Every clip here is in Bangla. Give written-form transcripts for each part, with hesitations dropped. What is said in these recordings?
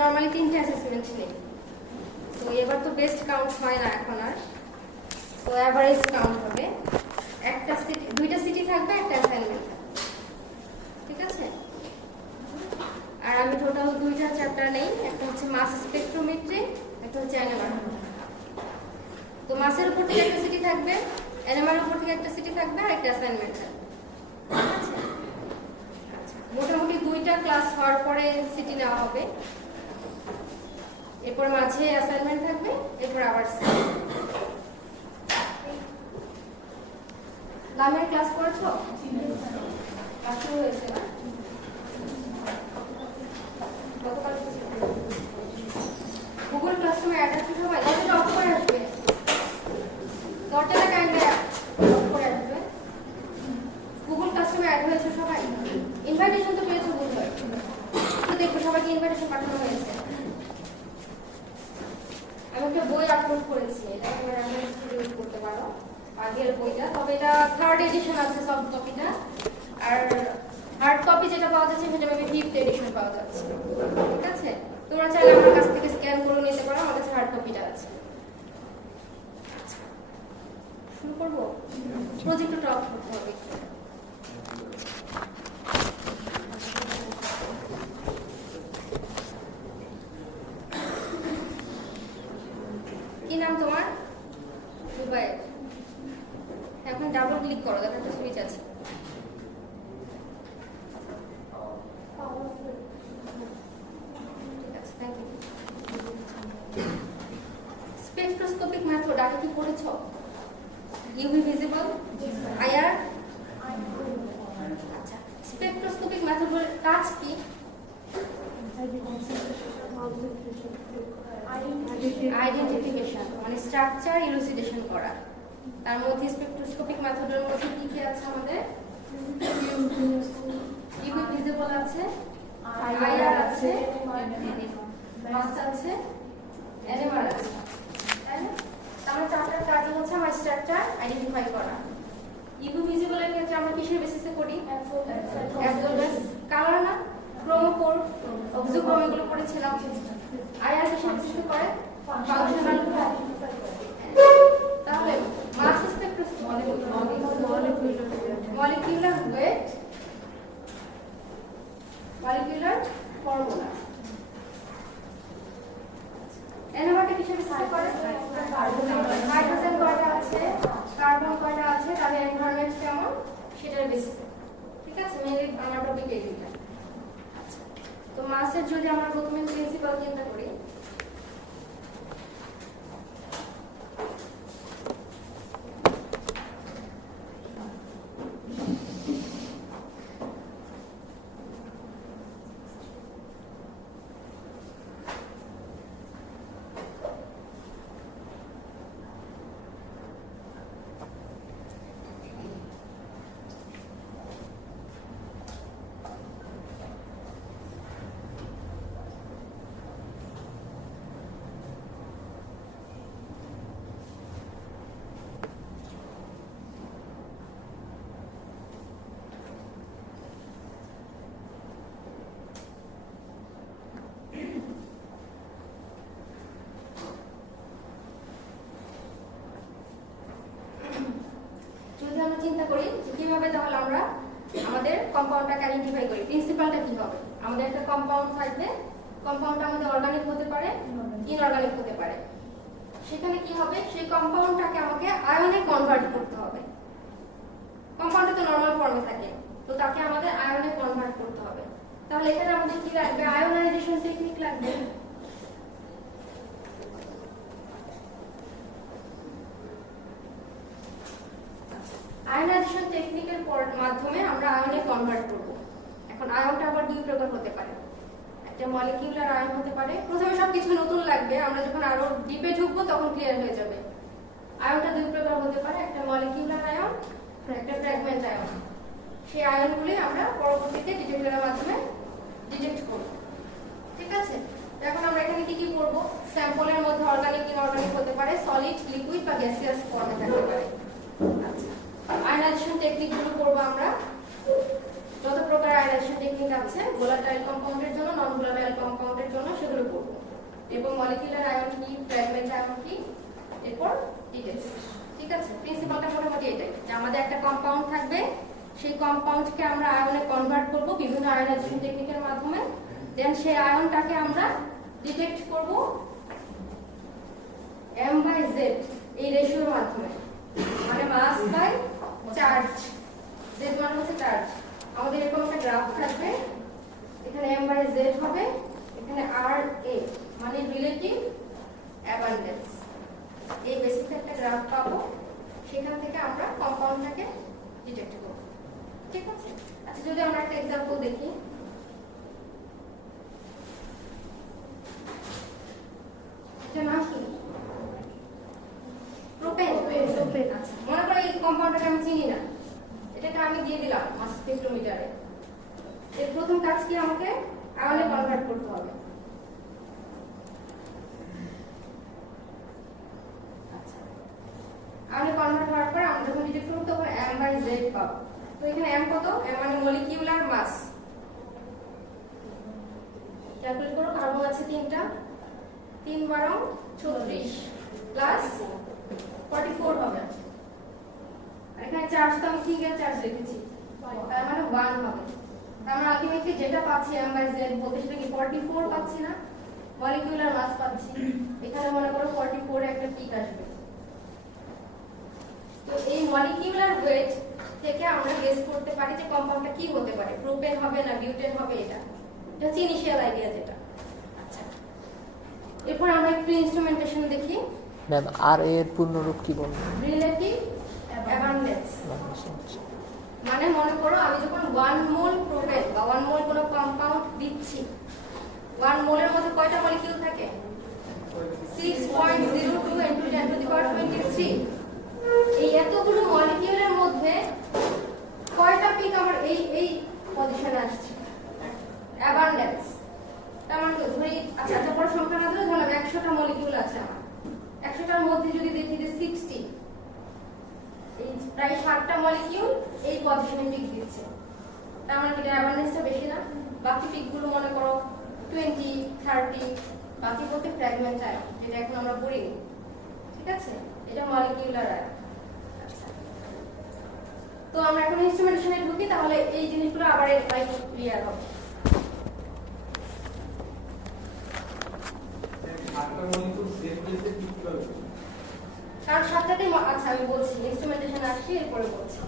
নরমালি 3টা অ্যাসেসমেন্ট নেই, তো এবার তো বেস্ট কাউন্ট হয় না এখন আর, তো অ্যাভারেজ কাউন্ট হবে। একটা সিটি, 2টা সিটি থাকবে, একটা অ্যাসাইনমেন্ট থাকবে, ঠিক আছে? আর আমি টোটাল 2টা চ্যাপ্টার নেই, একটা হচ্ছে মাস স্পেকট্রোমেট্রি, একটা হচ্ছে এনএমআর। তো মাসের উপর থেকে একটা সিটি থাকবে, এনএমআর উপর থেকে একটা সিটি থাকবে, আর একটা অ্যাসাইনমেন্ট থাকবে, ঠিক আছে? আচ্ছা, মোটামুটি 2টা ক্লাস হওয়ার পরে সিটি নেওয়া হবে, এরপর মাঝে অ্যাসাইনমেন্ট থাকবে, এরপর আবার সিটি। লামের ক্লাস করেছো? ক্লাস শুরু হয়েছে না? গতকাল গুগল ক্লাসরুমে অ্যাড আছে সবাই? দরজাটা অফ করে আসবে, দরজাটা কাইন্ডলি অফ করে আসবে। গুগল ক্লাসরুমে অ্যাড হয়েছে সবাই? ইনভাইটেশন তো পেয়েছো বুঝবে, তো দেখবো সবাইকে ইনভাইটেশন পাঠানো হয়েছে। আমি একটা বই আপলোড করেছি, এটা তোমরা ইউজ করতে পারো, আগের বইটা, তবে এটা 3rd এডিশন আছে সফট কপিটা, আর হার্ড কপি যেটা পাওয়া যাচ্ছে সেটা আমি 5th এডিশন পাওয়া যাচ্ছে, ঠিক আছে? তোমরা চাইলে আমার কাছ থেকে স্ক্যান করে নিতে পারো, আমার কাছে হার্ড কপিটা আছে। শুরু করবো? প্রজেক্টটা অফ করতে হবে। কি নাম তোমার? জুবায়ের। এখন ডাবল ক্লিক করো, দেখো একটা সুইচ আছে। ঠিক আছে, থ্যাংক ইউ। স্পেকট্রোস্কোপিক মেথড আগে কি পড়েছো? UV visible, IR. আচ্ছা, স্পেকট্রোস্কোপিক মেথডের কাজ কি? আইডেন্টিফিকেশন, মানে স্ট্রাকচার ইলুসিডেশন করা। তার মধ্যে স্পেকট্রোস্কোপিক মেথডের মধ্যে কি কি আছে আমাদের? ইউভি ভিজিবল আছে, আইআর আছে, মাস আছে, এনএমআর আছে, তাই না? তাহলে চারটার কাজ হচ্ছে আমার স্ট্রাকচার আইডেন্টিফাই করা। ইউভি ভিজিবলের ক্ষেত্রে আমরা কিসের বেসিসে করি? অ্যাবজর্বেন্স, কালার না, ক্রোমোফোর, অক্সিক্রোম, এগুলো পড়েছিলাম। আইআর কিসের বেসিসে করে? ফাংশনাল। তাহলে mass spectroscopy, molecular weight, molecular formula. এনএমআরটা কিসের বেসিসে করে? হাইড্রোজেন কয়টা আছে, কার্বন কয়টা আছে, তাদের এনভায়রনমেন্ট কেমন, সেটার বেসিসে, ঠিক আছে? মেইনলি আমার টপিক এইটা। আচ্ছা, তো মাসের যদি আমরা প্রথমে প্রিন্সিপাল চিন্তা করি, চিন্তা করি কিভাবে তাহলে আমরা আমাদের কম্পাউন্ডটাকে আইডেন্টিফাই করি। প্রিন্সিপালটা কি হবে? আমাদের একটা কম্পাউন্ড থাকবে, কম্পাউন্ডটা আমাদের অর্গানিক হতে পারে, ইনঅর্গানিক হতে পারে। সেখানে কি হবে? সেই কম্পাউন্ডটাকে আমাকে আয়নে কনভার্ট করতে হবে। কম্পাউন্ডটা তো নরমাল ফর্মে থাকে, তো তাকে আমাদের আয়নে কনভার্ট করতে হবে। তাহলে এখানে আমাদের কি লাগবে? আয়োনাইজেশন টেকনিক লাগবে। আয়োনাইজেশন টেকনিকের মাধ্যমে আমরা আয়নে কনভার্ট করব। এখন আয়নটা আবার 2 প্রকার হতে পারে, একটা মলিকিউলার আয়ন হতে পারে। প্রথমে সবকিছু নতুন লাগবে, আমরা যখন আরো ডিপে ঢুকবো তখন ক্লিয়ার হয়ে যাবে। আয়নটা 2 প্রকার হতে পারে, একটা মলিকিউলার আয়ন, একটা ফ্র্যাগমেন্ট আয়ন। সেই আয়নগুলি আমরা পরবর্তীতে ডিটেক্টরের মাধ্যমে ডিটেক্ট করব, ঠিক আছে? এখন আমরা এখানে কি কি করব? স্যাম্পলের মধ্যে অর্গানিক, ইনঅর্গানিক হতে পারে, সলিড, লিকুইড বা গ্যাসিয়াস ফর্মে থাকতে পারে। আচ্ছা, আয়োনাইজেশন টেকনিকগুলো করব আমরা। যত প্রকার আয়োনাইজেশন টেকনিক আছে ভোলাটাইল কম্পাউন্ডের জন্য, নন ভোলাটাইল কম্পাউন্ডের জন্য, সেগুলো করব। এরপর মলিকিউলার আয়ন কি, ফ্র্যাগমেন্ট আয়ন কি, এরপর ডিটেইলস। ঠিক আছে, প্রিন্সিপালটা মোটামুটি এটাই যে আমাদের একটা কম্পাউন্ড থাকবে, সেই কম্পাউন্ডকে আমরা আয়নে কনভার্ট করব বিভিন্ন আয়নাইজেশন টেকনিকের মাধ্যমে, দেন সেই আয়নটাকে আমরা ডিটেক্ট করব m/z এই রেশিওর মাধ্যমে, মানে মাস বাই চার্জ, z মানে হচ্ছে চার্জ। আমাদের এরকম একটা গ্রাফ থাকবে, এখানে m/z হবে, এখানে RA মানে রিলেটিভ অ্যাবান্ডেন্স। এই বেসিসে একটা গ্রাফ পাবো, সেখান থেকে আমরা কম্পাউন্ডটাকে ডিটেক্ট করব। ঠিক আছে, আচ্ছা যদি আমরা একটা एग्जांपल দেখি, এটা নাম কি? প্রোপেন। আচ্ছা, মনে করো এই কম্পাউন্ডটাকে আমি চিনি না, এটাকে আমি দিয়ে দিলাম মাস স্পেক্ট্রোমিটারে। এর প্রথম কাজ কি, আমাকে আয়নে কনভার্ট করতে হবে। আচ্ছা, আয়নে কনভার্ট হওয়ার পর আমরা যখন ডিটেক্ট করব তখন m/z পাবো। তো এখানে m কত? m মানে মলিকিউলার মাস। ক্যালকুলেট করো, কার্বন আছে 3টা, 3 12 36 প্লাস 44 হবে। আর এখানে চার্জ তো আমি সিঙ্গেল চার্জ রেখেছি, তার মানে 1 হবে। তার মানে আলটিমেটলি যেটা পাচ্ছি m/z বলতে সেটা কি 44 পাচ্ছি না, মলিকিউলার মাস পাচ্ছি। এখানে মনে করো 44 একটা পিক আসবে। তো এই মলিকিউলার ওয়েট থেকে আমরা গেস করতে পারি যে কম্পাউন্ডটা কি হতে পারে, প্রোপেন হবে না বিউটেন হবে। এটা হচ্ছে ইনিশিয়াল আইডিয়া যেটা। আচ্ছা, এরপর আমরা একটু ইনস্ট্রুমেন্টেশন দেখি। ম্যাম আর এর পূর্ণরূপ কি বলবো? Relative abundance. মানে মনে করো আমি যখন 1 মোল প্রোপেন বা 1 মোল কোনো কম্পাউন্ড দিচ্ছি, 1 মোলের মধ্যে কয়টা মলিকিউল থাকে? 6.02 × 10⁻23। এই এতগুলো মলিকিউলের মধ্যে কয়টা পিক আমার এই পজিশনে আসছে? অ্যাবান্ডেন্স। তার মানে ধরি, আচ্ছা এত বড় সংখ্যা না ধরে ধরলাম 100টা মলিকিউল আছে আমার, 100টার মধ্যে যদি দেখি যে 60, এই প্রায় 60টা মলিকিউল এই পজিশনে পিক দিচ্ছে, তার মানে এটা অ্যাবান্ডেন্সটা বেশি না? বাকি পিকগুলো মনে করো 20 30, বাকি বলতে ফ্র্যাগমেন্ট আয়ন, যেটা এখন আমরা পড়িনি। ঠিক আছে, এটা মলিকিউলার আয়ন। আচ্ছা, তো আমরা এখন ইনস্ট্রুমেন্টেশনে ঢুকি, তাহলে এই জিনিসগুলো আবার এপ্লাই ক্লিয়ার হবে। কারণ সাথে আচ্ছা আমি বলছি, ইনস্ট্রুমেন্টেশন আসছি এরপরে বলছি।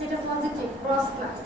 যেটা positive cross plus.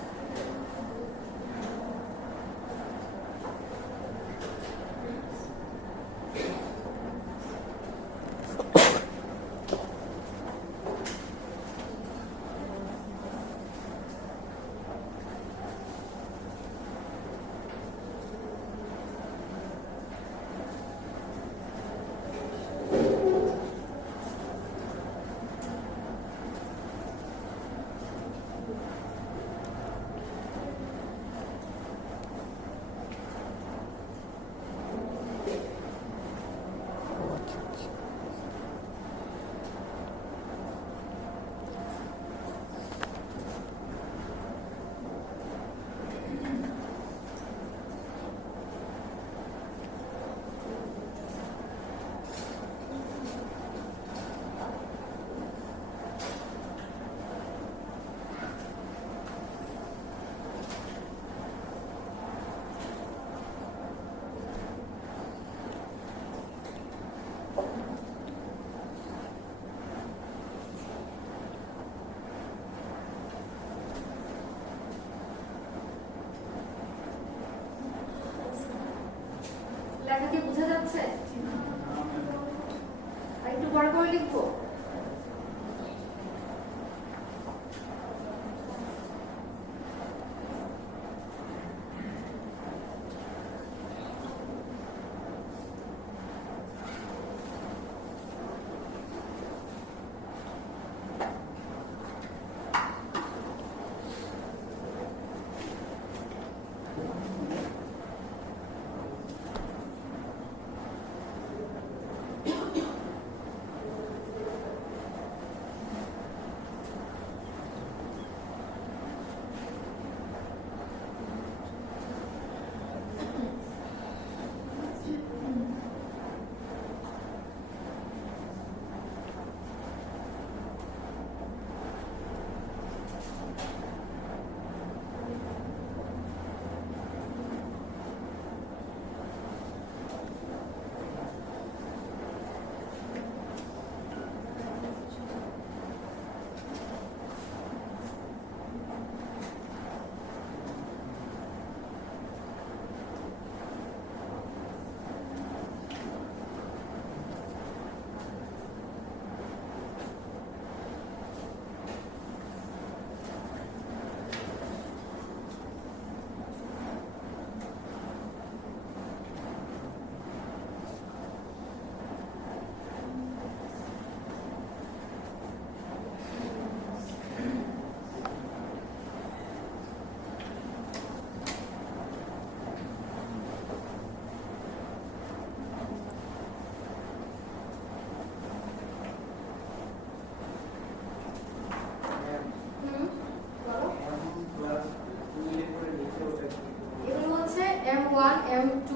M1 M2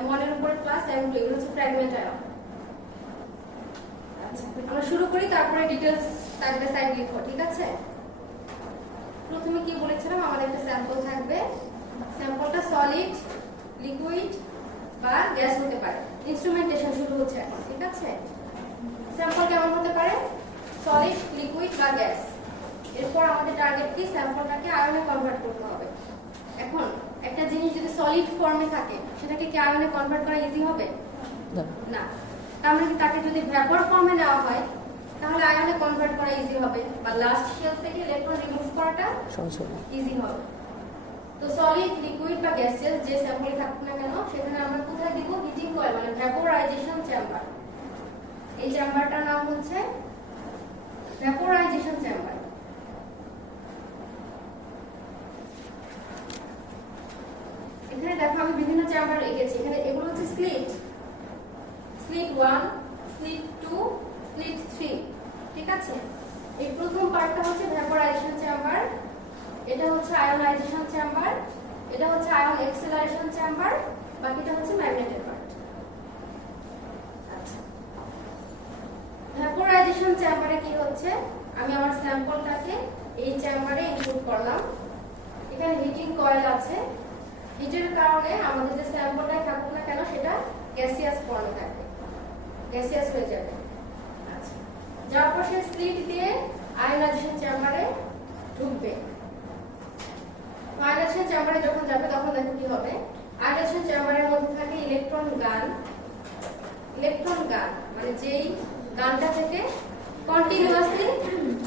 M1 এর উপরে প্লাস M2 এগুলো হচ্ছে ফ্র্যাগমেন্ট আয়ন। আচ্ছা আমরা শুরু করি, তারপরে ডিটেইলস সাইড বাই সাইড লিখো, ঠিক আছে? প্রথমে কি বলেছিলাম, আমাদের একটা স্যাম্পল থাকবে। স্যাম্পলটা সলিড, লিকুইড বা গ্যাস হতে পারে। ইনস্ট্রুমেন্টেশন শুরু হচ্ছে এখন, ঠিক আছে? স্যাম্পল কেমন হতে পারে? সলিড, লিকুইড বা গ্যাস। এরপর আমাদের টার্গেট কি, স্যাম্পলটাকে আয়নে কনভার্ট করতে হবে। এখন একটা জিনিস যদি সলিড ফর্মে থাকে সেটাকে কি আয়নে কনভার্ট করা ইজি হবে? না। তার মানে কি তাকে যদি ভ্যাপর ফর্মে নেওয়া হয় তাহলে আয়নে কনভার্ট করা ইজি হবে, বা লাস্ট শেল থেকে ইলেকট্রন রিমুভ করাটা সহজ হবে, ইজি হবে। তো সলিড, লিকুইড বা গ্যাসিয়াস যে স্যাম্পলই থাকুক না কেন, সেখানে আমরা কোথায় দিব? হিটিং কয়েল মানে ভ্যাপোরাইজেশন চেম্বার। এই চেম্বারটার নাম হচ্ছে ভ্যাপোরাইজেশন চেম্বার। এখানে দেখো আমি বিভিন্ন চেম্বার এঁকেছি। এখানে এগুলো হচ্ছে স্লিট, স্লিট 1, স্লিট 2, স্লিট 3, ঠিক আছে? এই প্রথম পার্টটা হচ্ছে ভ্যাপোরাইজেশন চেম্বার, এটা হচ্ছে আয়োনাইজেশন চেম্বার, এটা হচ্ছে আয়ন এক্সেলারেশন চেম্বার, বাকিটা হচ্ছে ম্যাগনেটের পার্ট। আচ্ছা, ভ্যাপোরাইজেশন চেম্বারে কি হচ্ছে, আমি আমার স্যাম্পলটাকে এই চেম্বারে ইনপুট করলাম। এখানে হিটিং কয়েল আছে, হিটের কারণে আমাদের যে স্যাম্পলটা থাকুক না কেন সেটা গ্যাসিয়াস ফর্মে থাকবে, গ্যাসিয়াস হয়ে যাবে। আচ্ছা, যাওয়ার পর সে স্প্লিট দিয়ে আয়োনাইজেশন চেম্বারে ঢুকবে। আয়োনাইজেশন চেম্বারে যখন যাবে তখন দেখো কি হবে, আয়োনাইজেশন চেম্বারের মধ্যে থাকে ইলেকট্রন গান। ইলেকট্রন গান মানে যেই গানটা থেকে continuously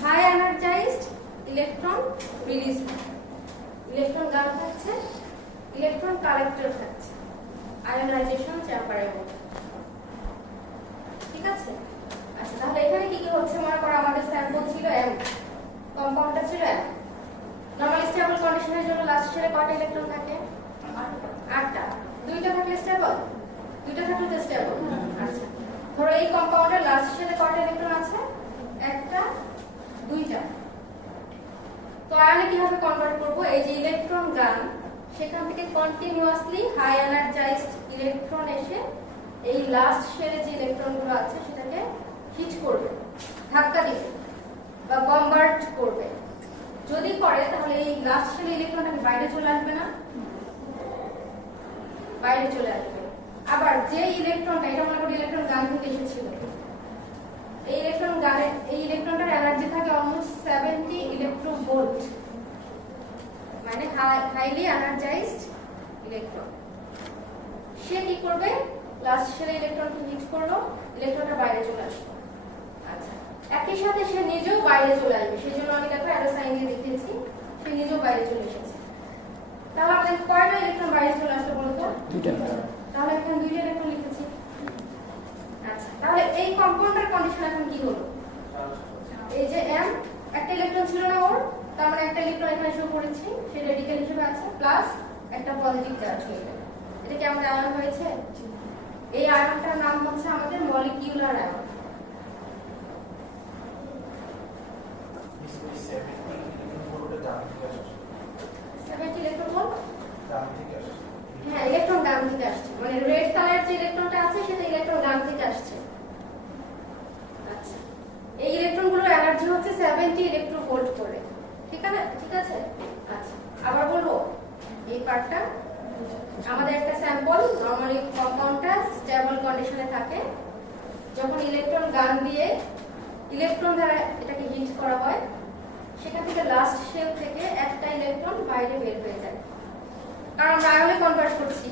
high energised electron release হয়। ইলেকট্রন গান থাকছে, ইলেকট্রন কালেক্টর থাকছে আয়োনাইজেশন চেম্বারের মধ্যে, ঠিক আছে? আচ্ছা, তাহলে এখানে কি কি হচ্ছে, মনে করো আমাদের স্যাম্পল ছিল M, কম্পাউন্ডটা ছিল M। নরমাল স্টেবল কন্ডিশনের জন্য লাস্ট শেলে কয়টা ইলেকট্রন থাকে? 8টা। 2টা থাকলে স্টেবল, 2টা থাকলে তো স্টেবল। আচ্ছা, ধরো এই কম্পাউন্ডের লাস্ট শেলে কয়টা ইলেকট্রন আছে? 1টা, 2টা। তো আয়নে কিভাবে কনভার্ট করব? এই যে ইলেকট্রন গান, সেখান থেকে কন্টিনিউয়াসলি হাই এনার্জাইজড ইলেকট্রন এসে এই লাস্ট শেলে যে ইলেকট্রনগুলো আছে সেটাকে হিট করবে, ধাক্কা দিবে বা বম্বার্ড করবে। যদি করে তাহলে এই লাস্ট শেলে ইলেকট্রনটা বাইরে চলে আসবে না? বাইরে চলে আসবে। আবার যে ইলেকট্রনটা, এটা মনে করি ইলেকট্রন গান থেকে এসেছিল, এই ইলেকট্রন গানের এই ইলেকট্রনটার এনার্জি থাকে অলমোস্ট 70 ইলেকট্রোভোল্ট, মানে হাইলি এনার্জাইজড ইলেকট্রন। সে কি করবে? লাস্ট শেলে ইলেকট্রনকে হিট করলো, ইলেকট্রনটা বাইরে চলে আসবে। আচ্ছা, একই সাথে সে নিজেও বাইরে চলে আসবে, সেজন্য আমি দেখো অ্যারো সাইন দিয়ে দেখিয়েছি, সে নিজেও বাইরে চলে এসেছে। তাহলে আমাদের কয়টা ইলেকট্রন বাইরে চলে আসলো বলো তো? 2টা। তাহলে এখন 2টা ইলেকট্রন লিখেছি। আচ্ছা, তাহলে এই কম্পাউন্ডের কন্ডিশন এখন কি হলো? এই যে M, একটা ইলেকট্রন ছিল না ওর, তার মানে একটা ইলেকট্রন এখানে শো করেছি, সে রেডিক্যাল হিসেবে আছে, প্লাস একটা পজিটিভ চার্জ হয়ে গেল। এটা কি আমাদের আয়ন হয়েছে? এই আয়নটার নাম হচ্ছে আমাদের মলিকিউলার আয়ন। হ্যাঁ, ইলেকট্রন গান থেকে আসছে, মানে রেড কালার যে ইলেকট্রনটা আছে সেটা ইলেকট্রন গান থেকে আসছে। আচ্ছা, এই ইলেকট্রনগুলোর এনার্জি হচ্ছে 70 ইলেকট্রোভোল্ট করে, ঠিক আছে? ঠিক আছে। আচ্ছা, আবার বলবো এই পার্টটা, আমাদের একটা স্যাম্পল, নরমালি কম্পাউন্ডটা স্টেবল কন্ডিশনে থাকে। যখন ইলেকট্রন গান দিয়ে ইলেকট্রন দ্বারা এটাকে হিট করা হয়, সেখান থেকে লাস্ট শেল থেকে একটা ইলেকট্রন বাইরে বের হয়ে যায়, কারণ আমরা আয়নে কনভার্ট করছি।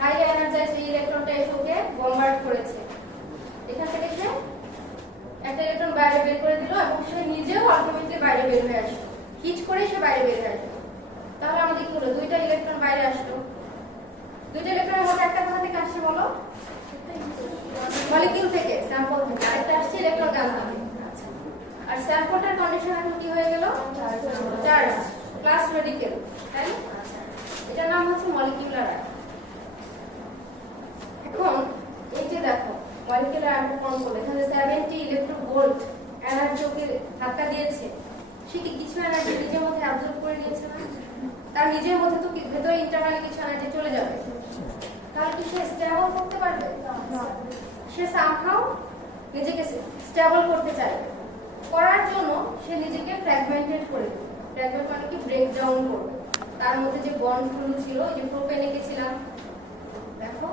হাইলি এনার্জাইজড এই ইলেকট্রনটা এসে ওকে বম্বার্ড করেছে, এখান থেকে সে একটা ইলেকট্রন বাইরে বের করে দিল এবং সে নিজেও আলটিমেটলি বাইরে বের হয়ে আসলো, হিট করে সে বাইরে বের হয়ে আসলো। তাহলে আমাদের কি হলো? 2টা ইলেকট্রন বাইরে আসলো। 2টা ইলেকট্রনের মধ্যে একটা কোথা থেকে আসছে বলো? মলিকিউল থেকে, স্যাম্পল থেকে। আরেকটা আসছে ইলেকট্রন গান থেকে। আচ্ছা, আর স্যাম্পলটার কন্ডিশন এখন কি হয়ে গেল? চার্জ প্লাস রেডিক্যাল, তাই? আচ্ছা, এটার নাম হচ্ছে মলিকিউলার আয়ন। এখন এই যে দেখো মলিকিউলার আয়ন ফর্ম করবে, তাহলে 70 ইলেকট্রোভোল্ট এনার্জি ওকে ধাক্কা দিয়েছে, সে কি কিছু এনার্জি নিজের মধ্যে অ্যাবজর্ব করে নিয়েছে না? তার নিজের মধ্যে তো ভেতরে ইন্টারনালি কিছু এনার্জি চলে যাবে, তাহলে কি সে স্টেবল করতে পারবে? সে সামহাউ নিজেকে স্টেবল করতে চাইবে। করার জন্য সে নিজেকে ফ্র্যাগমেন্টেড করে দেবে। ফ্র্যাগমেন্ট মানে কি? ব্রেকডাউন করবে। তার মধ্যে যে বন্ডগুলো ছিল, যে প্রোপেন এঁকেছিলাম, দেখো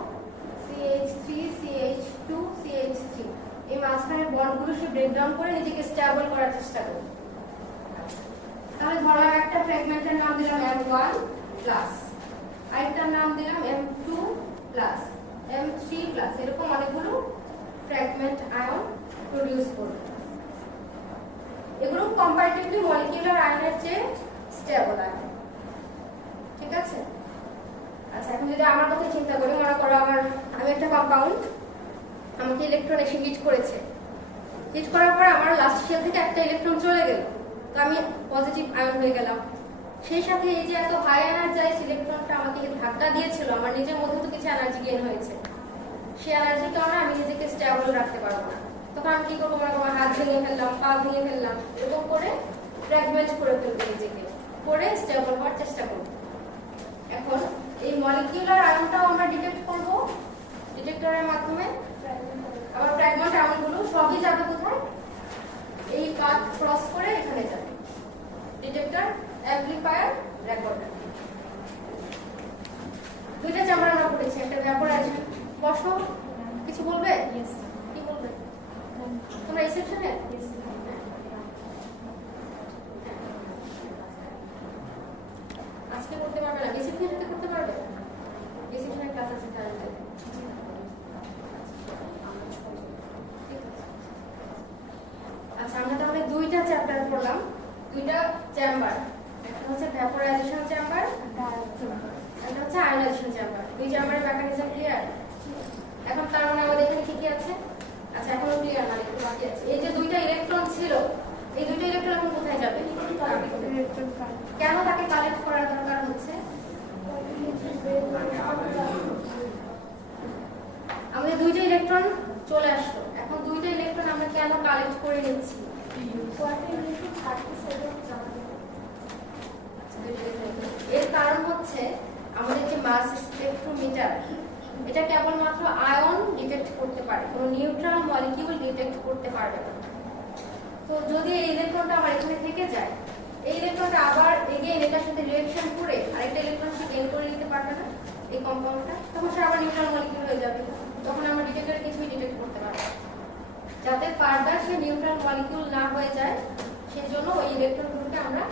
CH3 CH2 CH3, এই মাঝখানের বন্ডগুলো সে ব্রেকডাউন করে নিজেকে স্টেবল করার চেষ্টা করবে। তাহলে ধরলাম একটা ফ্র্যাগমেন্টের নাম দিলাম M1 প্লাস, আরেকটার নাম দিলাম M2 প্লাস, M3 প্লাস, এরকম অনেকগুলো ফ্র্যাগমেন্ট আয়ন প্রডিউস করবে। এগুলো কম্পারেটিভলি মলিকিউলার আয়নের চেয়ে স্টেবল আয়ন। ঠিক আছে? আচ্ছা, এখন যদি আমার কথা চিন্তা করি, মনে করো আমি একটা কম্পাউন্ড, আমাকে ইলেকট্রন এসে হিট করেছে। হিট করার পর আমার লাস্ট শেল থেকে একটা ইলেকট্রন চলে গেল, তো আমি পজিটিভ আয়ন হয়ে গেলাম। সেই সাথে এই যে এত হাই এনার্জাইজড ইলেকট্রনটা আমাকে ধাক্কা দিয়েছিল, আমার নিজের মধ্যে তো কিছু এনার্জি গেইন হয়েছে। সেই এনার্জির কারণে আমি নিজেকে স্টেবল রাখতে পারবো না। তখন আমি কি করবো? আমার হাত ভেঙে ফেললাম, পা ভেঙে ফেললাম, এরকম করে ফ্র্যাগমেন্ট করে ফেলবো নিজেকে, করে স্টেবল হওয়ার চেষ্টা করবো। এখন এই মলিকিউলার আয়নটাও আমরা ডিটেক্ট করব ডিটেক্টরের মাধ্যমে। আবার ফ্র্যাগমেন্ট আয়নগুলো সবই যাবে কোথায়? এই পাথ ক্রস করে এখানে যাবে, ডিটেক্টর, অ্যামপ্লিফায়ার, রেকর্ডার। দুইটা চেম্বার আমরা পড়েছি, একটা ভ্যাপোরাইজেশন। বসো, কিছু বলবে? কি বলবে তোমরা এই সেকশনে? আজকে করতে পারবে না, ডিসিপ্লিন সাথে করতে পারবে? ডিসিপ্লিনের ক্লাস আছে তাহলে। আচ্ছা, আমরা তাহলে দুইটা চ্যাপ্টার পড়লাম, দুইটা চেম্বার। একটা হচ্ছে ভ্যাপোরাইজেশন চেম্বার, একটা হচ্ছে আয়নাইজেশন চেম্বার। দুই চেম্বারের মেকানিজম ক্লিয়ার? এখন তার মানে আমাদের এখানে কি কি আছে? আচ্ছা, এখনো ক্লিয়ার না, একটু বাকি আছে। এই যে দুইটা ইলেকট্রন ছিল, এই দুইটা ইলেকট্রন এখন কোথায় যাবে? কেন তাকে কালেক্ট করার দরকার হচ্ছে? আমাদের দুইটা ইলেকট্রন চলে আসলো, এখন দুইটা ইলেকট্রন আমরা কেন কালেক্ট করে নিচ্ছি? এর কারণ হচ্ছে আমাদের যে মাস স্পেকট্রোমিটার, এটা কেবলমাত্র আয়ন ডিটেক্ট করতে পারে, কোনো নিউট্রাল মলিকিউল ডিটেক্ট করতে পারবে না। তো যদি এই ইলেকট্রনটা আমার এখানে থেকে যায়, এই ইলেকট্রনটা আবার এগেইন এটার সাথে রিঅ্যাকশন করে আরেকটা ইলেকট্রন সে গেইন করে নিতে পারবে না এই কম্পাউন্ডটা, তখন সে আবার নিউট্রাল মলিকিউল হয়ে যাবে। তখন আমরা ডিটেক্টরে কিছুই ডিটেক্ট করতে পারবো না। যাতে ফার্দার সে নিউট্রাল মলিকিউল না হয়ে যায়, সেই জন্য ওই ইলেকট্রনগুলোকে আমরা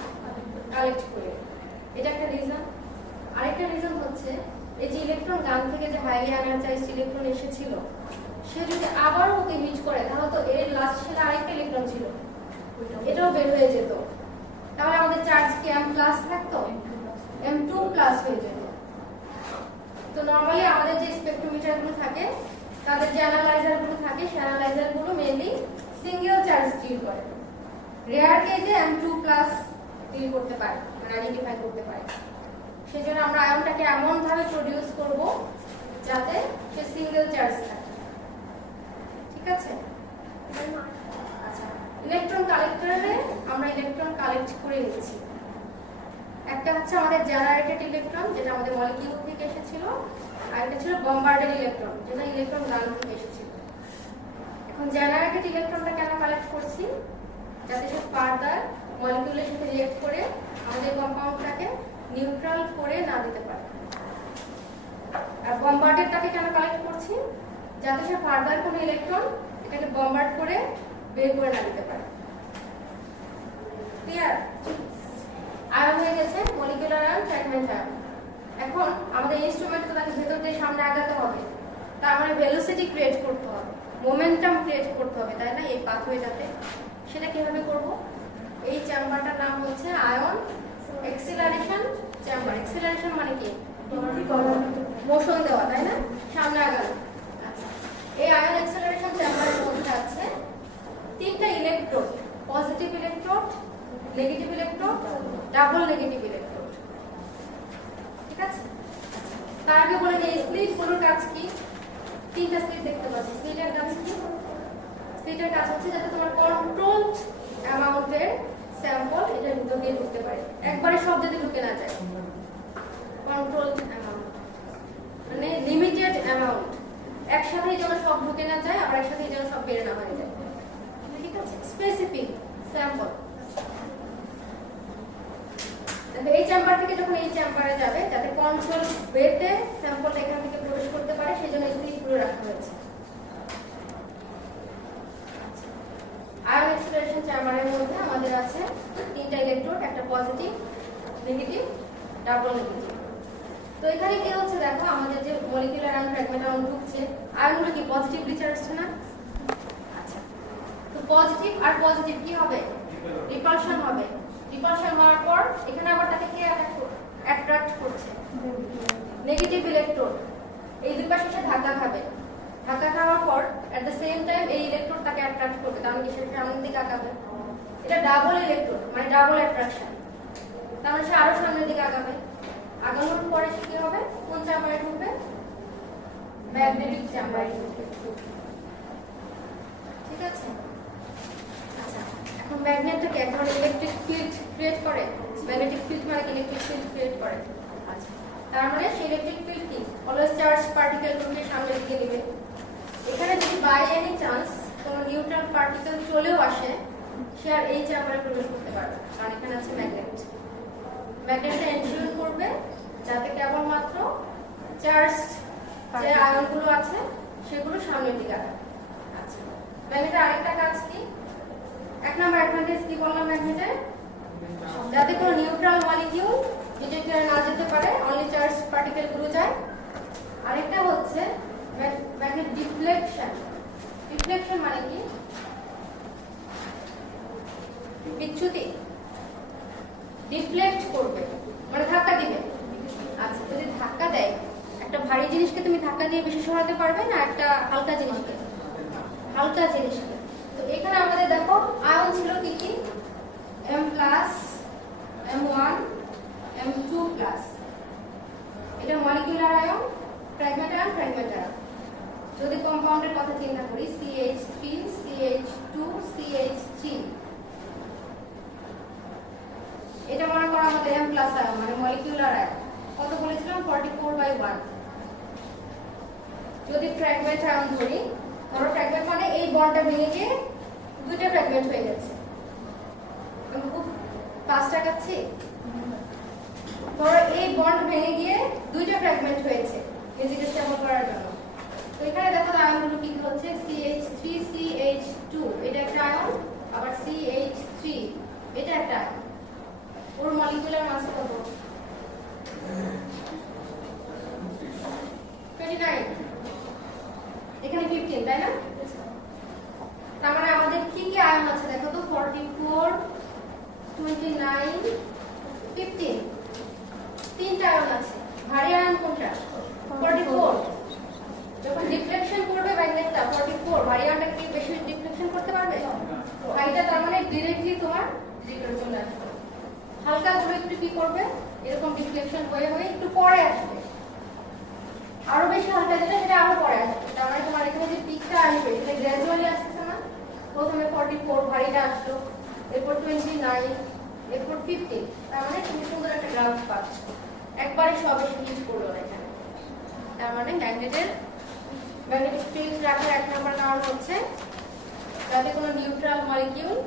কালেক্ট করি। এটা একটা রিজন। আরেকটা রিজন হচ্ছে এই যে ইলেকট্রন গান থেকে যে হাইলি এনার্জাইজড ইলেকট্রন এসেছিল, সে যদি আবার ওকে হিট করে, তাহলে তো এর লাস্ট শেলে আরেকটা ইলেকট্রন ছিল, এটাও বের হয়ে যেত। তাহলে আমাদের চার্জ কি M+ থাকতো? M2+ হয়ে যেত। তো নরমালি আমাদের যে স্পেকট্রোমিটার গুলো থাকে, তাদের যে অ্যানালাইজার গুলো থাকে, সেই অ্যানালাইজার গুলো মেইনলি সিঙ্গেল চার্জ ডিল করে। রেয়ার কেসে M2+ ডিল করতে পারে, মানে আইডেন্টিফাই করতে পারে। সেজন্য আমরা আয়নটাকে এমন ভাবে প্রডিউস করব যাতে সে সিঙ্গেল চার্জ থাকে। ঠিক আছে? আচ্ছা, ইলেকট্রন কালেক্টরে আমরা ইলেকট্রন কালেক্ট করে নিচ্ছি। একটা হচ্ছে আমাদের জেনারেটেড ইলেকট্রন, যেটা আমাদের মলিকিউল থেকে এসেছিল, আর একটা ছিল বম্বার্ডেড ইলেকট্রন, যেটা ইলেকট্রন গান থেকে এসেছিল। এখন জেনারেটেড ইলেকট্রনটা কেন কালেক্ট করছি? যাতে সে ফার্দার মলিকিউলের সাথে রিঅ্যাক্ট করে আমাদের কম্পাউন্ডটাকে নিউট্রাল করে না দিতে পারে। আর বম্বার্ডেডটাকে কেন কালেক্ট করছি? যাতে সে ফার্দার কোনো ইলেকট্রন এটাকে বম্বার্ড করে বের করে না দিতে পারে। ক্লিয়ার? আয়ন হয়ে গেছে, মলিকিউলার আয়ন, ফ্র্যাগমেন্ট আয়ন। এখন আমাদের ইনস্ট্রুমেন্ট তো তাকে ভেতর দিয়ে সামনে আগাতে হবে, তার মানে ভেলোসিটি ক্রিয়েট করতে হবে, মোমেন্টাম ক্রিয়েট করতে হবে, তাই না? এই পাথওয়েটাতে সেটা কিভাবে করব? এই চেম্বারটার নাম হচ্ছে আয়ন এক্সিলারেশন চেম্বার। এক্সিলারেশন মানে কি? মোশন দেওয়া, তাই না? সামনে আগানো। আচ্ছা, এই আয়ন এক্সিলারেশন চেম্বারের মধ্যে আছে তিনটা electrode, positive electrode, negative electrode, double negative electrode. ঠিক আছে? তার আগে বলে দিই স্প্লিট গুলোর কাজ কি? তিনটা স্প্লিট দেখতে পাচ্ছি। স্প্লিটের কাজ কি? স্প্লিটের কাজ হচ্ছে যাতে তোমার কন্ট্রোলড অ্যামাউন্টের স্যাম্পল এটার ভিতর দিয়ে ঢুকতে পারে, একবারে সব যাতে ঢুকে না যায়। চেম্বারে যাবে, যাতে কন্ট্রোল ওয়েতে স্যাম্পলটা এখান থেকে প্রবেশ করতে পারে, সেজন্য এই স্লিপগুলো রাখা হয়েছে। আয়ন এক্সপ্রেশন চেম্বারের মধ্যে আমাদের আছে 3টা ইলেকট্রোড, একটা পজিটিভ, নেগেটিভ, ডাবল নেগেটিভ। তো এখানে কি হচ্ছে দেখো, আমাদের যে মলিকিউলার আয়ন ফ্র্যাগমেন্ট আয়ন ঢুকছে, আয়নগুলো কি পজিটিভলি চার্জড না? আচ্ছা, তো পজিটিভ আর পজিটিভ কি হবে? রিপালশন হবে। রিপালশন হওয়ার পর এখানে আবার তাকে কে অ্যাট্রাক্ট করছে? Negative electrode. এই দুই পাশে সে ধাক্কা খাবে। ধাক্কা খাওয়ার পর এট দ্য সেম টাইম এই ইলেকট্রোড তাকে অ্যাট্রাক্ট করবে, তার মানে সেটা সামনের দিকে আগাবে। এটা ডাবল ইলেকট্রোড, মানে ডাবল অ্যাট্রাকশন, তার মানে সে আরো সামনের দিকে আগাবে। আগানোর পরে সে কি হবে? কোন চেম্বারে ঢুকবে? ম্যাগনেটিক চেম্বারে ঢুকবে। ঠিক আছে? আচ্ছা, এখন ম্যাগনেটটাকে এক ধরনের ইলেকট্রিক ফিল্ড ক্রিয়েট করে। ম্যাগনেটিক ফিল্ড মানে ইলেকট্রিক ফিল্ড ক্রিয়েট করে। আচ্ছা, তার মানে সেই ইলেকট্রিক ফিল্ড কি অলওয়েজ চার্জ পার্টিকেলগুলোকে সামনের দিকে নেবে। এখানে যদি বাই এনি চান্স কোনো নিউট্রাল পার্টিকেল চলেও আসে, সে আর এই চেম্বারে প্রবেশ করতে পারবে, কারণ এখানে আছে ম্যাগনেট। ম্যাগনেটটা এনশিওর করবে যাতে কেবলমাত্র চার্জ যে আয়নগুলো আছে সেগুলো সামনের দিকে আগায়। আচ্ছা, ম্যাগনেটের আরেকটা কাজ কি? এক নাম্বার অ্যাডভান্টেজ কি বললাম ম্যাগনেটের? যাতে কোনো নিউট্রাল মলিকিউল ডিটেক্টরে না যেতে পারে, অনলি চার্জ পার্টিকেলগুলো যায়। আরেকটা হচ্ছে ম্যাগনেট ডিফ্লেকশন। ডিফ্লেকশন মানে কি? বিচ্যুতি। ডিফ্লেক্ট করবে মানে ধাক্কা দিবে। আচ্ছা, যদি ধাক্কা দেয়, একটা ভারী জিনিসকে তুমি ধাক্কা দিয়ে বেশি সরাতে পারবে না একটা হালকা জিনিসকে? হালকা জিনিসকে। তো এখানে আমাদের দেখো আয়ন ছিল কি কি? M+, M1, M2+। এটা molecular ion, fragment ion, fragment ion. যদি কম্পাউন্ডের কথা চিন্তা করি, CH3, CH2, CH3, এটা মনে করো আমাদের M+ আয়ন মানে মলিকিউলার আয়ন। কত বলেছিলাম? 44/1। যদি ফ্র্যাগমেন্ট আয়ন ধরি, ধরো ফ্র্যাগমেন্ট মানে এই বন্ডটা ভেঙে গিয়ে দুইটা ফ্র্যাগমেন্ট হয়ে যাচ্ছে। আমি খুব ফাস্ট আগাচ্ছি। ধরো এই বন্ড ভেঙে গিয়ে দুইটা ফ্র্যাগমেন্ট হয়েছে নিজেকে স্টেবল করার জন্য। তো এখানে দেখো আয়নগুলো কি হচ্ছে? CH3, CH2, এটা একটা আয়ন, আবার CH3, এটা একটা আয়ন। ওর মলিকিউলার মাস কত? 29। এখানে 15, তাই না? তার মানে আমাদের কি কি আয়ন আছে দেখো তো? 44, 29, 15, তিনটা আয়ন আছে। ভারী আয়ন কোনটা? 44। যখন ডিফ্লেকশন করবে ম্যাগনেটটা 44, ভারী আয়নটা কি বেশি ডিফ্লেকশন করতে পারবে? ভারীটা তার মানে ডাইরেক্টলি তোমার ডিফ্লেকশন চলে আসবে। হালকা গুলো একটু কি করবে? এরকম ডিফ্লেকশন হয়ে হয়ে একটু পরে আসবে। আরো বেশি হালকা যেটা সেটা আরো পরে আসবে। তার মানে তোমার এখানে যে পিকটা আসবে সেটা গ্র্যাজুয়ালি আসছে না? প্রথমে 44 ভারীটা আসলো, এরপর 29, এরপর 15। তার মানে তুমি সুন্দর একটা গ্রাফ পাচ্ছ। একবারে সব এসে হিট করলো না এখানে। তার মানে ম্যাগনেটিক ফিল্ড রাখার এক নম্বর কারণ হচ্ছে যাতে কোনো নিউট্রাল মলিকিউল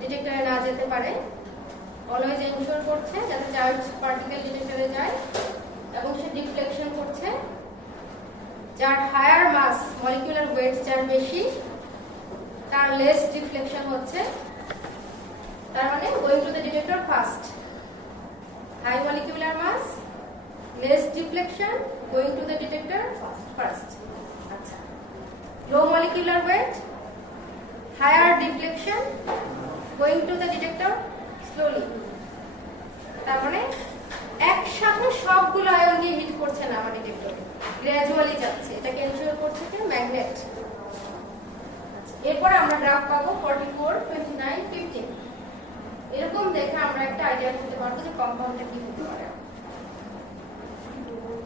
ডিটেক্টরে না যেতে পারে। অলওয়েজ এনশিওর করছে যাতে চার্জ পার্টিকেল ডিটেক্টরে যায়, এবং সে ডিফ্লেকশন করছে যার হায়ার মাস মলিকিউলার ওয়েট যার বেশি তার লেস ডিফ্লেকশন হচ্ছে। তার মানে going to the detector first. High molecular mass, less deflection, going to the detector first. আচ্ছা, low molecular weight, higher deflection, going to the detector slowly. তার মানে একসাথে সবগুলো আয়ন দিয়ে হিট করছে না আমার ডিটেক্টরে, গ্র্যাজুয়ালি যাচ্ছে। এটাকে এনশিওর করছে যে ম্যাগনেট। এরপর আমরা গ্রাফ পাবো 44, 29, 15। এরকম দেখে আমরা একটা আইডিয়া করতে পারবো যে কম্পাউন্ডটা কি হতে পারে।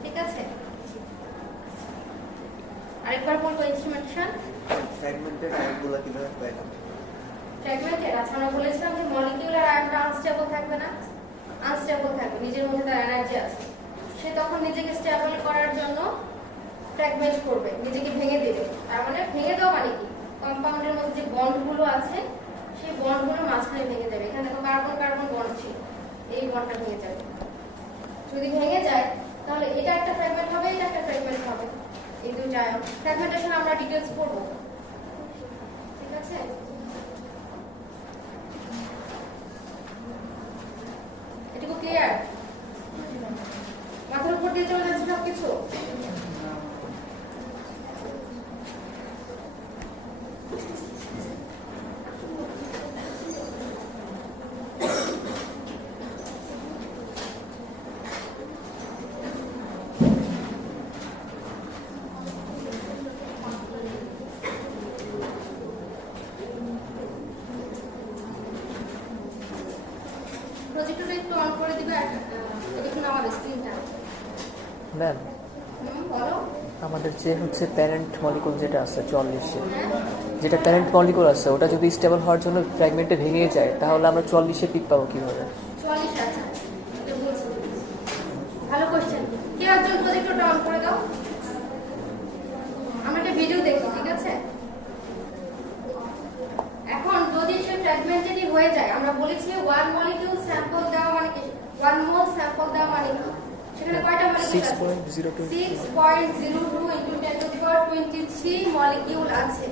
ঠিক আছে, আরেকবার বলবো ইনস্ট্রুমেন্টেশন। ফ্র্যাগমেন্টেড আয়নগুলো কিভাবে পাইলাম? ফ্র্যাগমেন্টেড, আচ্ছা আমরা বলেছিলাম যে মলিকিউলার আয়নটা আনস্টেবল থাকবে না? আনস্টেবল থাকবে, নিজের মধ্যে তার এনার্জি আছে। সে তখন নিজেকে স্টেবল করার জন্য ফ্র্যাগমেন্ট করবে, নিজেকে ভেঙে দেবে। তার মানে ভেঙে দেওয়া মানে কি? কম্পাউন্ডের মধ্যে যে বন্ডগুলো আছে সেই বন্ডগুলো মাঝখানে ভেঙে যাবে। এখানে দেখো কার্বন কার্বন বন্ড ছিল, এই বন্ডটা ভেঙে যাবে। যদি ভেঙে যায় তাহলে এটা একটা ফ্র্যাগমেন্ট হবে, এটা একটা ফ্র্যাগমেন্ট হবে। এই দুইটা আয়ন ফ্র্যাগমেন্টেশন আমরা ডিটেইলস পড়বো, ঠিক আছে? এটুকু ক্লিয়ার? মাথার উপর দিয়ে চলে যাচ্ছে সবকিছু? প্রজেক্টরটা একটু অন করে দিবে, দেখুন আমার স্ক্রিনটা। ম্যাম বলো। আমাদের যে হচ্ছে প্যারেন্ট মলিকুল যেটা আছে 40-এ, হ্যাঁ, যেটা প্যারেন্ট মলিকুল আছে ওটা যদি স্টেবল হওয়ার জন্য ফ্র্যাগমেন্টে ভেঙে যায় তাহলে আমরা 40-এ পিক পাবো কিভাবে? 44 আছে। এটা বলছি। ভালো কোশ্চেন। কেউ একজন প্রজেক্টরটা অন করে দাও। আমরা একটা ভিডিও দেখব, ঠিক আছে? এখন যদি সে ফ্র্যাগমেন্টেড হয়ে যায়, আমরা বলেছি 1 মলিকিউল স্যাম্পল দেওয়া মানে কি, 1 মোল স্যাম্পল দেওয়া মানে কি, সেখানে কয়টা মলিকিউল আছে? 6.02 6.02 into 1023 মলিকিউল আছে।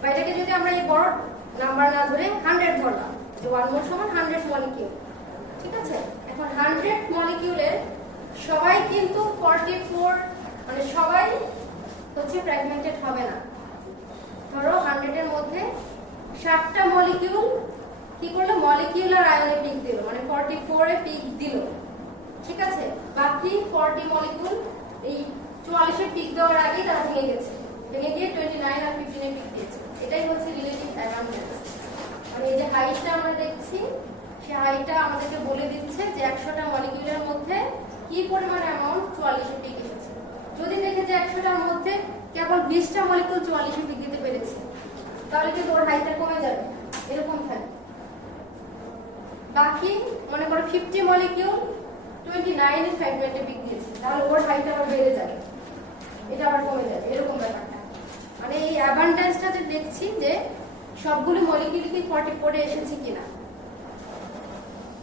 বা এটাকে যদি আমরা এই বড় নাম্বার না ধরে 100 ধরলাম, যে 1 মোল সমান 100 মলিকিউল, ঠিক আছে? এখন 100 মলিকিউলের সবাই কিন্তু 44 মানে সবাই হচ্ছে ফ্র্যাগমেন্টেড হবে না। ধরো 100 এর মধ্যে 60টা মলিকিউল কি করলো, মলিকিউলার আয়নে পিক দিল, মানে 44 এ পিক দিল, ঠিক আছে? বাকি 40 মলিকিউল এই 44 এ পিক দেওয়ার আগেই তারা ভেঙে গেছে, ভেঙে গিয়ে 29 আর 15 এ পিক দিয়েছে। এটাই হচ্ছে রিলেটিভ অ্যাবান্ডেন্স। মানে এই যে হাইটটা আমরা দেখছি, সেই হাইটটা আমাদেরকে বলে দিচ্ছে যে 100টা মলিকিউলের মধ্যে কি পরিমাণ অ্যামাউন্ট 44 এ পিক এসেছে। যদি দেখে যে 100টার মধ্যে কেবল 20টা মলিকিউল 44 এ পিক দিতে পেরেছে, তাহলে কিন্তু ওর হাইটটা কমে যাবে, এরকম থাকে। বাকি মনে করো 50 মলিকিউল 29 এর ফ্র্যাগমেন্টে পিক দিয়েছে, তাহলে ওর হাইট আবার বেড়ে যাবে, এটা আবার কমে যাবে, এরকম ব্যাপারটা। মানে এই অ্যাবান্ডেন্সটাতে দেখছি যে সবগুলো মলিকিউল কি 44 এ এসেছে কিনা।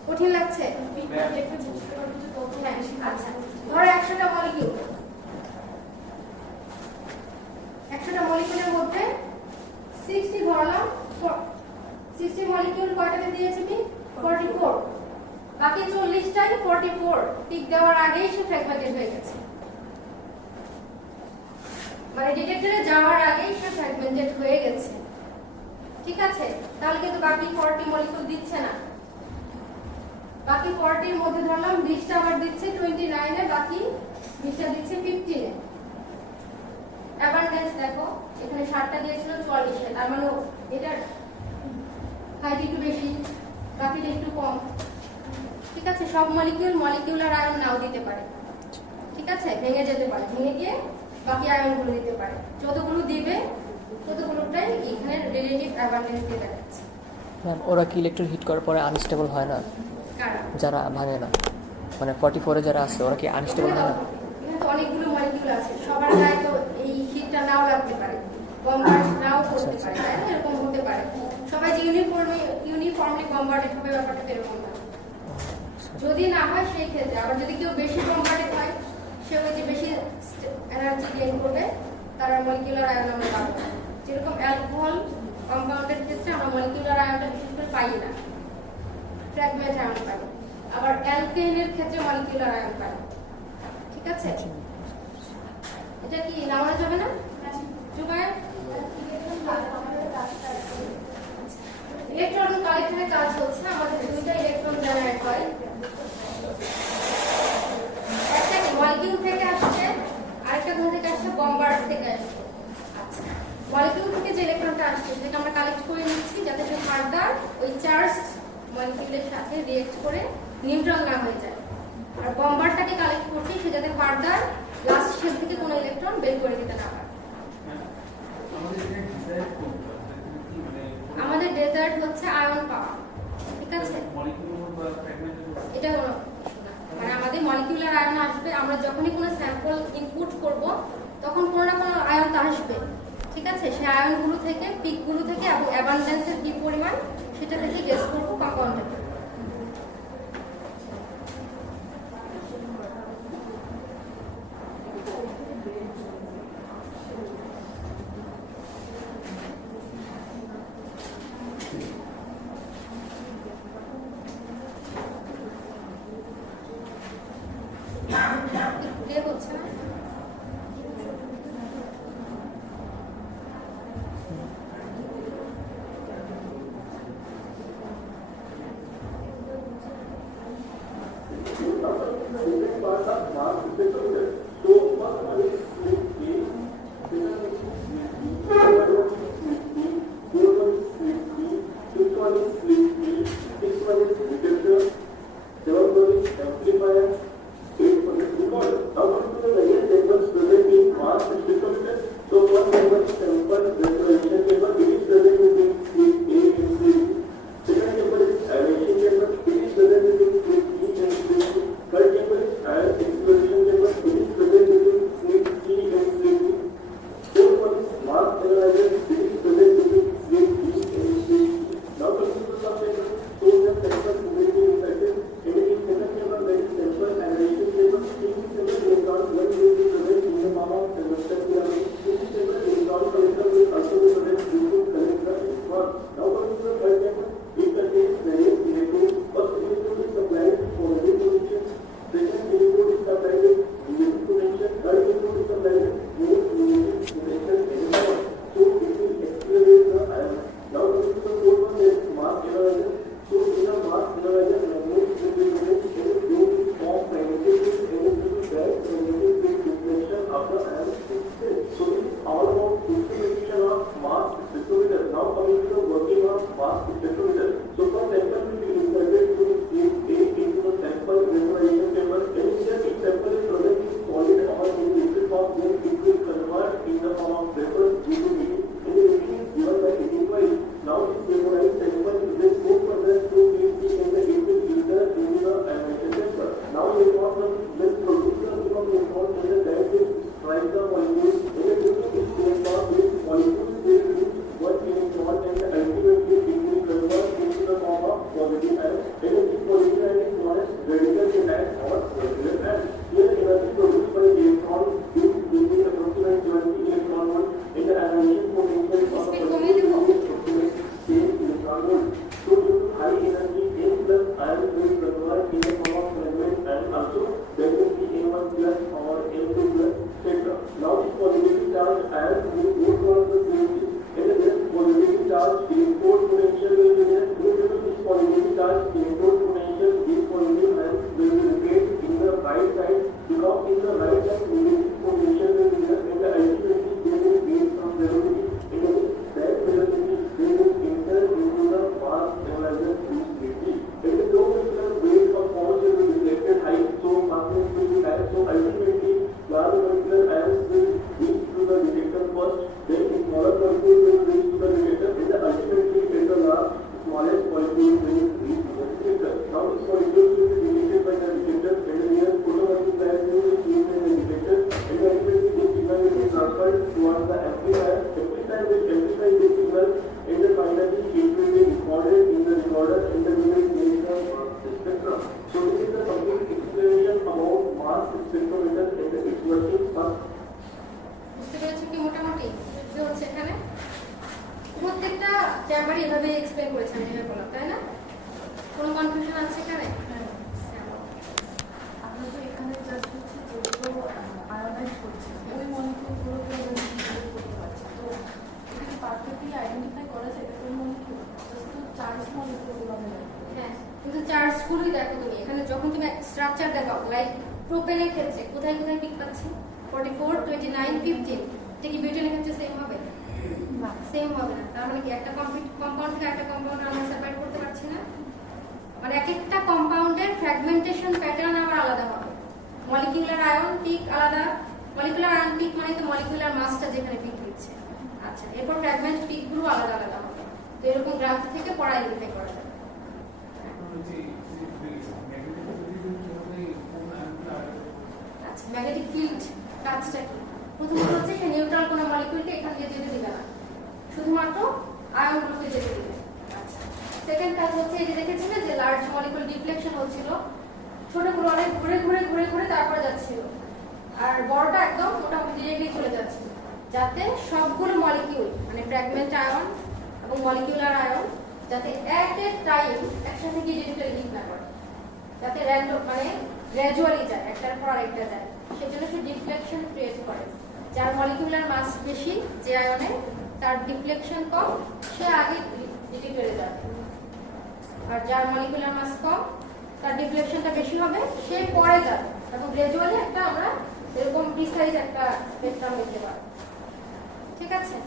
কঠিন লাগছে? হ্যাঁ, আচ্ছা। ধরো 100টা মলিকিউল, 100টা মলিকিউলের মধ্যে 60 ধরলাম, 60 মলিকিউল কয়টাতে দিয়েছে পিক? 44। বাকি 40টাই 44 পিক দেওয়ার আগেই সে ফ্র্যাগমেন্টেড হয়ে গেছে, মানে ডিটেক্টরে যাওয়ার আগেই সে ফ্র্যাগমেন্টেড হয়ে গেছে, ঠিক আছে? তাহলে কিন্তু বাকি 40 মলিকিউল দিচ্ছে না। বাকি 40 এর মধ্যে ধরলাম 20টা আবার দিচ্ছে 29 এ, বাকি 20টা দিচ্ছে 15 এ। অ্যাবান্ডেন্স দেখো, এখানে 60টা দিয়েছিল 44 এ, তার মানে এটা হাইট একটু বেশি, বাকিটা একটু কম, ঠিক আছে? সব মলিকিউল মলিকিউলার আয়ন নাও দিতে পারে, ঠিক আছে? ভেঙে যেতে পারে, ভেঙে গিয়ে বাকি আয়নগুলো দিতে পারে। যতগুলো দিবে ততগুলোটাই এখানে রিলেটিভ অ্যাবান্ডেন্স দিয়ে দেখাচ্ছে। ম্যাম ওরা কি ইলেকট্রন হিট করার পরে আনস্টেবল হয় না? কারণ যারা ভাঙে না, মানে 44 এ যারা আছে ওরা কি আনস্টেবল হয় না? এখানে তো অনেকগুলো মলিকিউল আছে, সবার গায়ে তো এই হিটটা নাও লাগতে পারে, বম্বার্ড নাও করতে পারে, তাই না? এরকম হতে পারে। সবাই যে ইউনিফর্মলি বম্বার্ডেড হবে, ব্যাপারটা এরকম না। যদি না হয় সেই ক্ষেত্রে, আবার যদি কেউ বেশি বম্বার্ডেড হয়, সে ওই যে বেশি এনার্জি গেইন করবে, তারা মলিকিউলার আয়ন আমরা পাবো না। যেরকম অ্যালকোহল কম্পাউন্ডের ক্ষেত্রে আমরা মলিকিউলার আয়নটা বিশেষ করে পাই না, ফ্র্যাগমেন্ট আয়ন পাই। আবার অ্যালকেনের ক্ষেত্রে মলিকিউলার আয়ন পাই, ঠিক আছে? এটা কি নামানো যাবে না? জুবায়ের, ইলেকট্রন কালেক্টরের কাজ হচ্ছে আমাদের দুইটা ইলেকট্রন জেনারেট হয়, একটা মলিকিউল থেকে আসছে, আরেকটা কোথা থেকে আসছে? বম্বার্ড থেকে আসছে। আচ্ছা, মলিকিউল থেকে যে ইলেকট্রনটা আসছে সেটাকে আমরা কালেক্ট করে নিচ্ছি, যাতে সে ফার্দার ওই চার্জ মলিকিউলের সাথে রিঅ্যাক্ট করে নিউট্রাল না হয়ে যায়। আর বম্বার্ডটাকে কালেক্ট করছি সে যাতে ফার্দার লাস্ট শেল থেকে কোনো ইলেকট্রন বের করে দিতে না পারে। আমাদের ডেজার্ট হচ্ছে আয়ন পাওয়া, ঠিক আছে? এটা কোনো মানে আমাদের মলিকিউলার আয়ন আসবে, আমরা যখনই কোনো স্যাম্পল ইনপুট করব তখন কোনো না কোনো আয়ন তো আসবে, ঠিক আছে? সেই আয়নগুলো থেকে, পিকগুলো থেকে এবং অ্যাবান্ডেন্সের কি পরিমাণ সেটা থেকে গেস করব কম্পাউন্ডের। বুঝতে পেরেছো কি মোটামুটি যে হচ্ছে এখানে প্রত্যেকটা চেম্বারই এভাবে এক্সপ্লেন করেছে আমি যেভাবে বললাম, তাই না? কোনো কনফিউশন আছে এখানে? আমরা তো এখানে জাস্ট হচ্ছে যেগুলো আয়োনাইজ করছি ওই মলিকিউলগুলোকে করতে পারছি, তো এটা কি পারফেক্টলি আইডেন্টিফাই করা যায় এটা কোন মলিকিউল? জাস্ট তো চার্জ মলিকিউলগুলো আমরা জানি। হ্যাঁ, কিন্তু চার্জগুলোই দেখো তুমি এখানে যখন তুমি স্ট্রাকচার দেখাও, লাইক প্রোপেনের ক্ষেত্রে কোথায় কোথায় পিক পাচ্ছি 44, 29, 15, এটা কি বিউটেনের ক্ষেত্রে সেম হবে? না, সেম হবে না। তার মানে কি একটা কম্পাউন্ড থেকে একটা কম্পাউন্ড আমরা সেপারেট করতে পারছি না, মানে এক একটা কম্পাউন্ডের ফ্র্যাগমেন্টেশন প্যাটার্ন আবার আলাদা হবে। মলিকিউলার আয়ন পিক আলাদা, মলিকুলার আয়ন পিক মানে তো মলিকুলার মাসটা যেখানে পিক দিচ্ছে। আচ্ছা, এরপর ফ্র্যাগমেন্ট পিকগুলো আলাদা আলাদা হবে। তো এরকম গ্রাফ থেকে পড়া আইডেন্টিফাই করা যাবে। আচ্ছা, ম্যাগনেটিক ফিল্ড কাজটা কি? প্রথমত হচ্ছে সে নিউট্রাল কোনো মলিকিউলকে এখান দিয়ে যেতে দিবে না, শুধুমাত্র আয়নগুলোকে যেতে দিবে। আচ্ছা, সেকেন্ড কাজ হচ্ছে এই যে দেখেছিলে যে লার্জ মলিকিউল ডিফ্লেকশন হচ্ছিল, ছোটগুলো অনেক ঘুরে ঘুরে ঘুরে ঘুরে তারপর যাচ্ছিল, আর বড়টা একদম মোটামুটি ডিরেক্টলি চলে যাচ্ছিল, যাতে সবগুলো মলিকিউল মানে ফ্র্যাগমেন্ট আয়ন এবং মলিকিউলার আয়ন যাতে এট এ টাইম একসাথে গিয়ে ডিজিটালি হিট না করে, যাতে র্যান্ডম মানে গ্র্যাজুয়ালি যায়, একটার পর আরেকটা যায়। সেজন্য সে ডিফ্লেকশন ক্রিয়েট করে। যার মলিকিউলার মাস বেশি, যে আয়নে তার ডিফ্লেকশন কম, সে আগে ডিটেক্টরে যাবে, আর যার মলিকুলার মাস কম তার ডিফ্লেকশনটা বেশি হবে, সে পরে যাবে। তখন গ্রাজুয়ালি একটা আমরা এরকম প্রিসাইজ একটা স্পেকট্রাম দেখতে পাবো। ঠিক আছে?